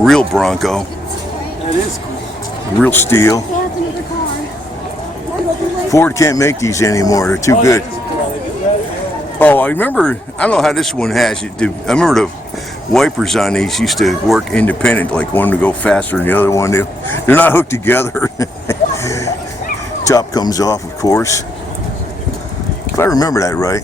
Real Bronco. That is cool. Real steel. Ford can't make these anymore. They're too good. Oh, I remember, I don't know how this one has it. I remember the wipers on these used to work independent, like one to go faster than the other one. They're not hooked together. Top comes off, of course. If I remember that right.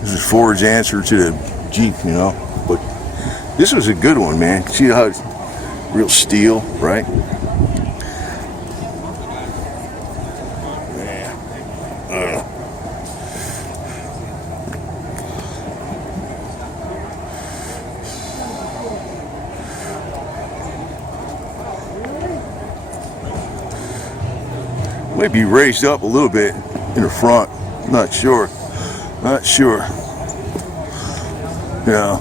This is Ford's answer to the Jeep, you know. But this was a good one, man. See how it's real steel, right? Might be raised up a little bit in the front. Not sure. Not sure. Yeah.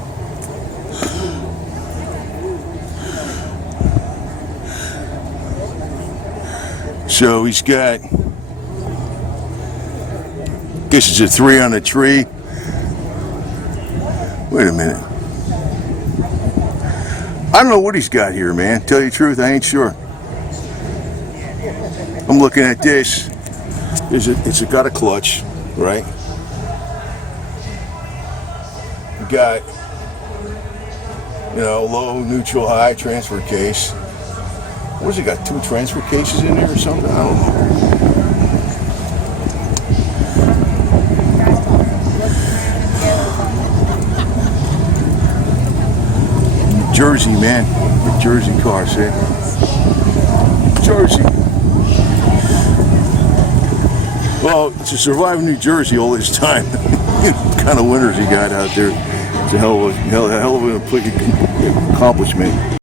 So he's got, I guess it's a 3 on the tree. Wait a minute. I don't know what he's got here, man. Tell you the truth, I ain't sure. I'm looking at this. It's got a clutch, right? You got, you know, low, neutral, high transfer case. What's it got? 2 transfer cases in there or something? I don't know. New Jersey, man. New Jersey car, see? Jersey. Well, to survive in New Jersey all this time, what kind of winters he got out there, it's a hell of an accomplishment.